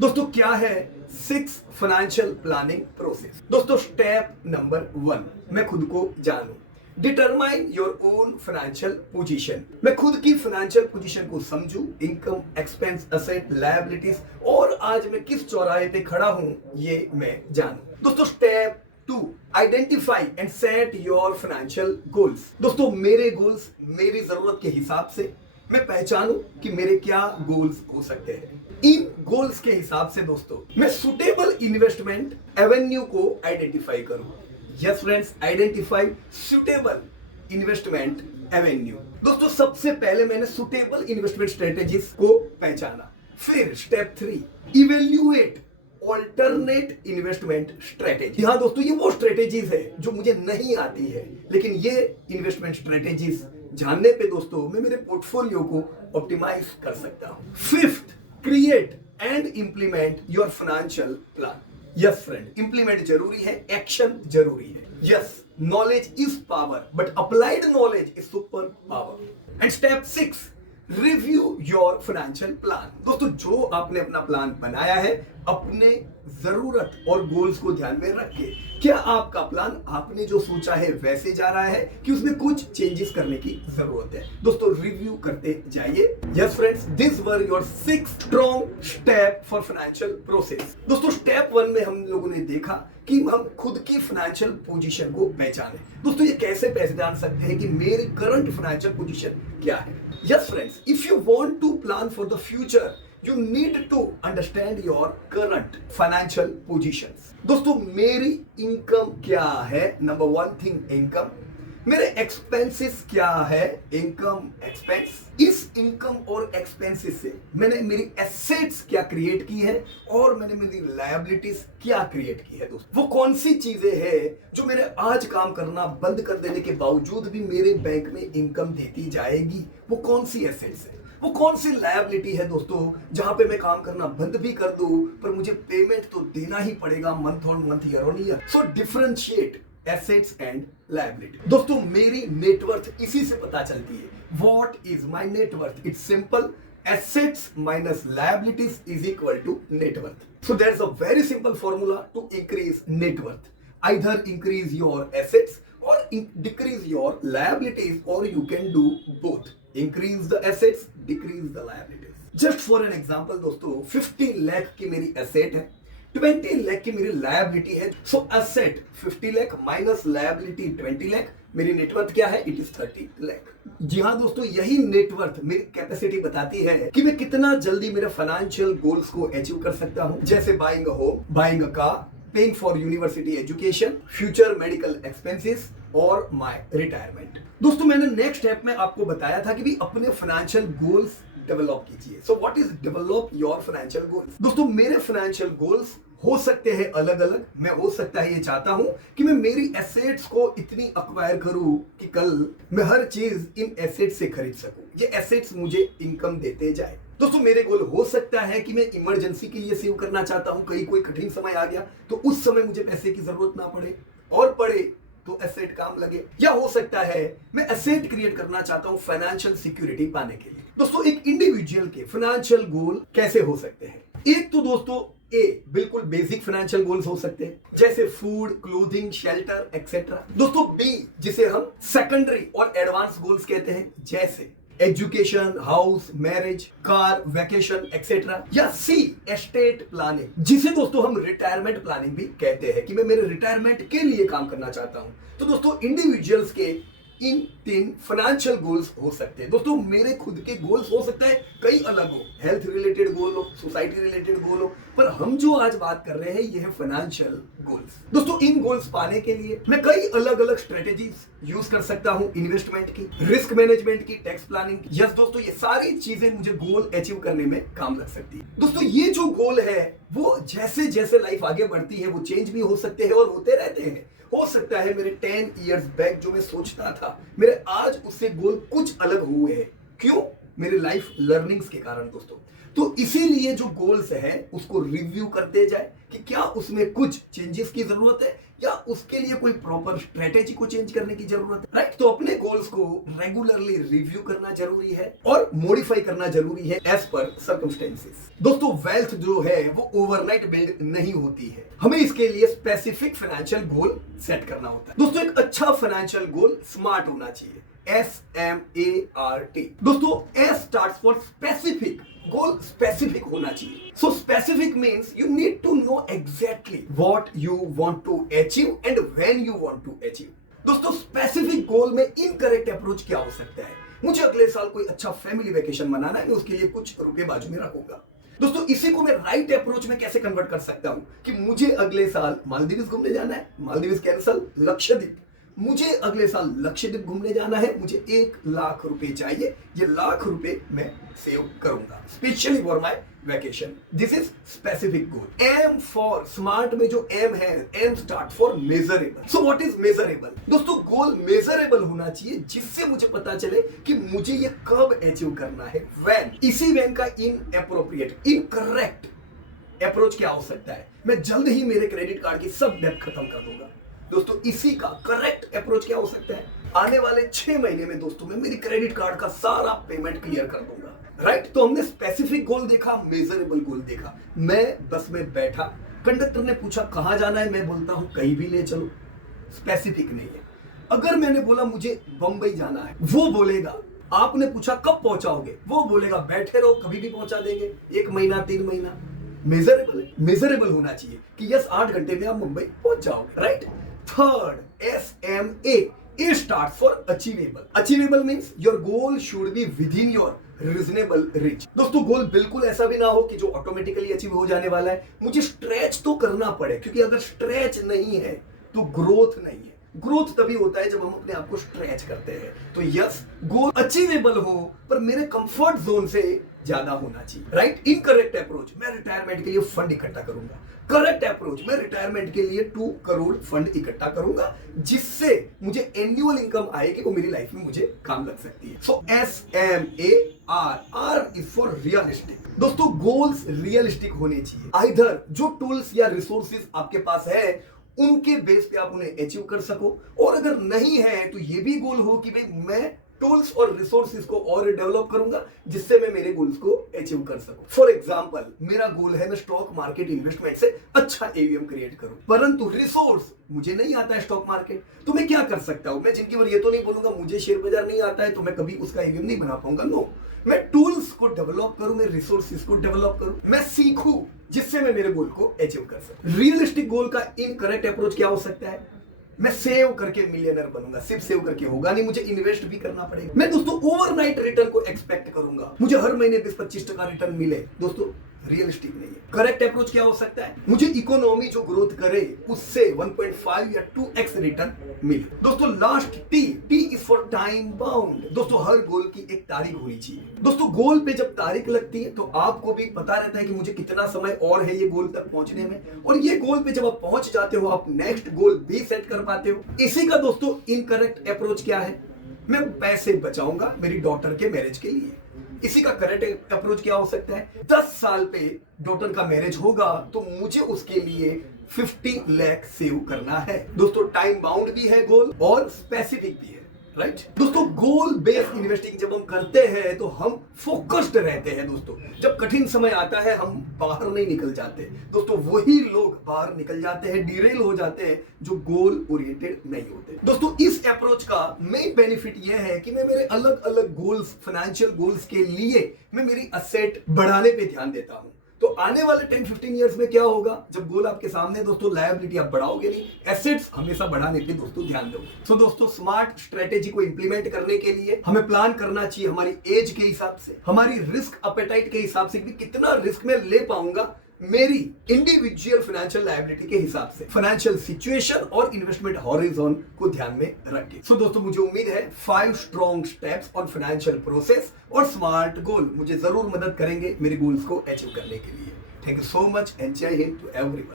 दोस्तों क्या है 6 फाइनेंशियल प्लानिंग प्रोसेस। दोस्तों स्टेप नंबर 1, मैं खुद को जानूं। Determine your own financial position. मैं खुद की फाइनेंशियल पोजीशन को समझूं, इनकम, एक्सपेंस, असेट, लायबिलिटीज और आज मैं किस चौराहे पे खड़ा हूं ये मैं जानूं। दोस्तों step 2, identify and set your financial goals. दोस्तों मेरे गोल्स मेरी जरूरत के हिसाब से मैं पहचानूं कि मेरे क्या गोल्स हो सकते हैं। इन गोल्स के हिसाब से दोस्तों मैं सुटेबल इन्वेस्टमेंट एवेन्यू को आइडेंटिफाई करूं। Yes friends, identify suitable investment Avenue. दोस्तों सबसे पहले मैंने सुटेबल इन्वेस्टमेंट स्ट्रेटेजीज को पहचाना। फिर step 3, evaluate alternate investment strategy. हाँ दोस्तों, ये वो स्ट्रेटेजीज है जो मुझे नहीं आती है, लेकिन ये इन्वेस्टमेंट स्ट्रेटेजीज जानने पे दोस्तों मैं मेरे पोर्टफोलियो को ऑप्टिमाइज कर सकता हूं। Fifth, create and implement your financial plan. Yes friend, implement जरूरी है, एक्शन जरूरी है। Yes, knowledge is power but applied knowledge is super power. And step 6, review your financial plan. दोस्तों जो आपने अपना प्लान बनाया है, अपने जरूरत और गोल्स को ध्यान में रख के क्या आपका प्लान आपने जो सोचा है वैसे जा रहा है कि उसमें कुछ चेंजेस करने की जरूरत है। दोस्तों रिव्यू करते जाइए। Yes friends, this were your 6 strong step for financial process. दोस्तों स्टेप 1 में हम लोगों ने देखा कि हम खुद की फाइनेंशियल पोजीशन को पहचाने। दोस्तों ये कैसे पहचान सकते हैं कि मेरी करंट फाइनेंशियल पोजीशन क्या है। Yes friends, if you want to plan for the future, you need to understand your current financial positions. दोस्तों मेरी इनकम क्या है? Number 1 thing income. मेरे एक्सपेंसेस क्या है? Income, expense. इस इनकम और एक्सपेंसेस से मैंने मेरी एसेट्स क्या क्रिएट की है और मैंने मेरी लायबिलिटीज क्या क्रिएट की है। दोस्तों वो कौन सी चीजें हैं जो मेरे आज काम करना बंद कर देने के बावजूद भी मेरे बैंक में इनकम देती जाएगी? वो कौन सी एसेट्स है? वो कौन सी लायबिलिटी है दोस्तों जहां पे मैं काम करना बंद भी कर दूं पर मुझे पेमेंट तो देना ही पड़ेगा month on month, year on year. So differentiate assets and liability. दोस्तों मेरी नेटवर्थ इसी से पता चलती है। What is my net worth? It's simple, assets minus liabilities is equal to net worth. So there is a very simple formula to increase net worth. Either increase your assets or decrease your liabilities, or you can do both. Increase the assets, decrease the liabilities. Just for an example दोस्तों 50 लाख की मेरी asset है, 20 लाख की मेरी liability है। So asset 50 lakh minus liability 20 lakh, मेरी net worth क्या है? It is 30 lakh. जी हाँ दोस्तों, यही नेटवर्थ मेरी कैपेसिटी बताती है कि मैं कितना जल्दी मेरे फाइनेंशियल गोल्स को अचीव कर सकता हूँ, जैसे buying a home, buying a car, paying for university education, future medical expenses और माय रिटायरमेंट। दोस्तों मैंने नेक्स्ट स्टेप में आपको बताया था कि भी अपने फाइनेंशियल गोल्स डेवलप कीजिए। सो what is develop your financial goals? दोस्तों मेरे फाइनेंशियल गोल्स हो सकते हैं अलग अलग। मैं हो सकता है ये चाहता हूं कि मैं मेरी एसेट्स को इतनी अक्वायर करूं कि कल मैं हर चीज इन एसेट्स से खरीद सकूं, ये एसेट्स मुझे इनकम देते जाए। दोस्तों मेरे गोल हो सकता है कि मैं इमरजेंसी के लिए सेव करना चाहता हूं, कहीं कोई कठिन समय आ गया तो उस समय मुझे पैसे की जरूरत ना पड़े, और पड़े तो एसेट काम लगे। या हो सकता है मैं एसेट क्रिएट करना चाहता हूं फाइनेंशियल सिक्योरिटी पाने के लिए। दोस्तों एक इंडिविजुअल के फाइनेंशियल गोल कैसे हो सकते हैं? एक तो दोस्तों बिल्कुल बेसिक फाइनेंशियल गोल्स हो सकते हैं, जैसे फूड, क्लोथिंग, शेल्टर एक्सेट्रा। दोस्तों बी, जिसे हम सेकेंडरी और एडवांस गोल्स कहते हैं, जैसे education, house, marriage, car, vacation etcetera. या सी, एस्टेट प्लानिंग, जिसे दोस्तों हम रिटायरमेंट प्लानिंग भी कहते हैं कि मैं मेरे रिटायरमेंट के लिए काम करना चाहता हूं। तो दोस्तों इंडिविजुअल्स के इन 3 फाइनेंशियल गोल्स हो सकते हैं। दोस्तों मेरे खुद के गोल्स हो सकते हैं कई अलग हो, हेल्थ रिलेटेड गोल हो, सोसाइटी रिलेटेड गोल हो, पर हम जो आज बात कर रहे हैं ये है फाइनेंशियल गोल्स। दोस्तों इन गोल्स पाने के लिए मैं कई अलग अलग स्ट्रेटेजीज यूज कर सकता हूं, इन्वेस्टमेंट की, रिस्क मैनेजमेंट की, टैक्स प्लानिंग की। यस दोस्तों, ये सारी चीजें मुझे गोल अचीव करने में काम लग सकती है। दोस्तों ये जो गोल है वो जैसे जैसे लाइफ आगे बढ़ती है वो चेंज भी हो सकते हैं और होते रहते हैं। हो सकता है मेरे 10 इयर्स बैक जो मैं सोचता था, मेरे आज उससे गोल कुछ अलग हुए हैं। क्यों? मेरे लाइफ लर्निंग्स के कारण दोस्तों। तो इसीलिए जो गोल्स है उसको रिव्यू करते जाए कि क्या उसमें कुछ चेंजेस की जरूरत है या उसके लिए कोई प्रॉपर स्ट्रेटेजी को चेंज करने की जरूरत है, राइट। तो अपने गोल्स को रेगुलरली रिव्यू करना जरूरी है और मॉडिफाई करना जरूरी है एज पर सर्कमस्टेंसेस। दोस्तों वेल्थ जो है वो ओवरनाइट बिल्ड नहीं होती है, हमें इसके लिए स्पेसिफिक फाइनेंशियल गोल सेट करना होता है। दोस्तों एक अच्छा फाइनेंशियल गोल स्मार्ट होना चाहिए, SMART। दोस्तों S starts for specific, goal specific होना चाहिए। So specific means you need to know exactly what you want to achieve and when you want to achieve. दोस्तों स्पेसिफिक गोल में incorrect approach क्या हो सकता है? मुझे अगले साल कोई अच्छा फैमिली वेकेशन मनाना है, मैं उसके लिए कुछ रुपए बाजू में रखूंगा। दोस्तों इसी को मैं राइट अप्रोच में कैसे कन्वर्ट कर सकता हूं कि मुझे अगले साल मालदीव्स घूमने जाना है, मालदीव्स कैंसल, लक्षद्वीप, मुझे अगले साल लक्षद्वीप घूमने जाना है, मुझे 1 लाख रुपए चाहिए, ये लाख रुपए मैं सेव करूंगा specially for my vacation. This is specific goal. M for smart में जो एम है, M start for measurable. So what is measurable? दोस्तों गोल मेजरेबल होना चाहिए जिससे मुझे पता चले कि मुझे ये कब अचीव करना है, व्हेन। इसी व्हेन का इनएप्रोप्रिएट, इनकरेक्ट अप्रोच क्या हो सकता है? मैं जल्द ही मेरे क्रेडिट कार्ड की सब डेट खत्म कर दूंगा। दोस्तों इसी का करेक्ट अप्रोच क्या हो सकता है? आने वाले 6 महीने में दोस्तों मैं मेरी क्रेडिट कार्ड का सारा पेमेंट क्लियर कर दूंगा, राइट। तो हमने स्पेसिफिक गोल देखा, मेजरेबल गोल देखा। मैं बस में बैठा, कंडक्टर ने पूछा कहां जाना है, मैं बोलता हूं कहीं भी ले चलो, स्पेसिफिक नहीं है। अगर मैंने बोला मुझे बंबई जाना है, वो बोलेगा, आपने पूछा कब पहुंचाओगे, वो बोलेगा बैठे रहो कभी भी पहुंचा देंगे, 1 महीना 3 महीना। मेजरेबल है, मेजरेबल होना चाहिए कि यस 8 घंटे में आप मुंबई पहुंच जाओगे, right. Third SMA, A starts for achievable. Achievable means your goal should be within your reasonable reach. दोस्तों गोल बिल्कुल ऐसा भी ना हो कि जो ऑटोमेटिकली अचीव हो जाने वाला है, मुझे स्ट्रेच तो करना पड़े, क्योंकि अगर स्ट्रेच नहीं है तो ग्रोथ नहीं है। ग्रोथ तभी होता है जब हम अपने आप को स्ट्रेच करते हैं। तो यस गोल अचीवेबल हो पर मेरे कंफर्ट जोन से ज्यादा होना चाहिए, राइट। इनकरेक्ट अप्रोच, मैं रिटायरमेंट के लिए फंड इकट्ठा करूंगा। करेक्ट अप्रोच, मैं रिटायरमेंट के लिए 2 करोड़ फंड इकट्ठा करूंगा जिससे मुझे एनुअल इनकम आएगी, वो मेरी लाइफ में मुझे काम लग सकती है। सो SMAR, R is for realistic. दोस्तों गोल्स रियलिस्टिक होने चाहिए। आइदर जो टूल्स या रिसोर्सेज आपके पास है उनके बेस पे आप उन्हें अचीव कर सको, और अगर नहीं है तो ये भी गोल हो कि भाई मैं टूल्स और रिसोर्सेज को और डेवलप करूंगा जिससे मैं मेरे गोल्स को अचीव कर सकूं। फॉर एग्जांपल मेरा गोल है मैं स्टॉक मार्केट इन्वेस्टमेंट से अच्छा AUM क्रिएट करूं, परंतु रिसोर्स मुझे नहीं आता है स्टॉक मार्केट, तो मैं क्या कर सकता हूं? मैं जिंदगी भर ये तो नहीं बोलूंगा मुझे शेयर बाजार नहीं आता है तो मैं कभी उसका AUM नहीं बना पाऊंगा। नो, मैं टूल्स को डेवलप करूं, मैं रिसोर्सेज को डेवलप करूं, मैं सीखूं जिससे मैं मेरे गोल को अचीव कर सकूं। रियलिस्टिक गोल का इनकरेक्ट अप्रोच क्या हो सकता है? मैं सेव करके मिलियनर बनूंगा, सिर्फ सेव करके होगा नहीं, मुझे इन्वेस्ट भी करना पड़ेगा। मैं दोस्तों ओवरनाइट रिटर्न को एक्सपेक्ट करूंगा, मुझे हर महीने 20-25% रिटर्न मिले। दोस्तों रियलिस्टिक नहीं है। करेक्ट अप्रोच क्या हो सकता है? मुझे इकोनॉमी जो ग्रोथ करे उससे 1.5 या 2x रिटर्न मिले। दोस्तों last T is for time bound. दोस्तों हर गोल की एक तारीख होनी चाहिए। दोस्तों गोल पे जब तारीख लगती है तो आपको भी पता रहता है कि मुझे कितना समय और है ये गोल तक पहुंचने में, और ये गोल पे जब आप पहुंच जाते हो आप नेक्स्ट गोल भी सेट कर पाते हो। इसी का दोस्तों इनकरेक्ट अप्रोच क्या है? मैं पैसे बचाऊंगा मेरी डॉटर के मैरिज के लिए। इसी का करेक्ट अप्रोच क्या हो सकता है? 10 साल पे डॉटर का मैरिज होगा तो मुझे उसके लिए 50 लाख सेव करना है। दोस्तों टाइम बाउंड भी है गोल और स्पेसिफिक भी है, राइट। दोस्तों गोल बेस्ड इन्वेस्टिंग जब हम करते हैं तो हम फोकस्ड रहते हैं। दोस्तों जब कठिन समय आता है हम बाहर नहीं निकल जाते। दोस्तों वही लोग बाहर निकल जाते हैं, डिरेल हो जाते हैं जो गोल ओरिएंटेड नहीं होते। दोस्तों इस अप्रोच का मेन बेनिफिट यह है कि मैं मेरे अलग अलग गोल्स, फाइनेंशियल गोल्स के लिए मैं मेरी असेट बढ़ाने पे ध्यान देता हूं। तो आने वाले 10-15 इयर्स में क्या होगा? जब गोल आपके सामने दोस्तों, लायबिलिटी आप बढ़ाओगे नहीं, एसेट्स हमेशा बढ़ाने पे दोस्तों ध्यान दो। सो दोस्तों स्मार्ट स्ट्रेटेजी को इंप्लीमेंट करने के लिए हमें प्लान करना चाहिए हमारी एज के हिसाब से, हमारी रिस्क अपेटाइट के हिसाब से कि कितना रिस्क मैं ले पाऊंगा मेरी इंडिविजुअल फाइनेंशियल लायबिलिटी के हिसाब से, फाइनेंशियल सिचुएशन और इन्वेस्टमेंट हॉरिजॉन को ध्यान में रखिए। सो दोस्तों मुझे उम्मीद है 5 strong steps on financial process और स्मार्ट गोल मुझे जरूर मदद करेंगे मेरे गोल्स को अचीव करने के लिए। Thank you so much and जय हिंद टू एवरीवन।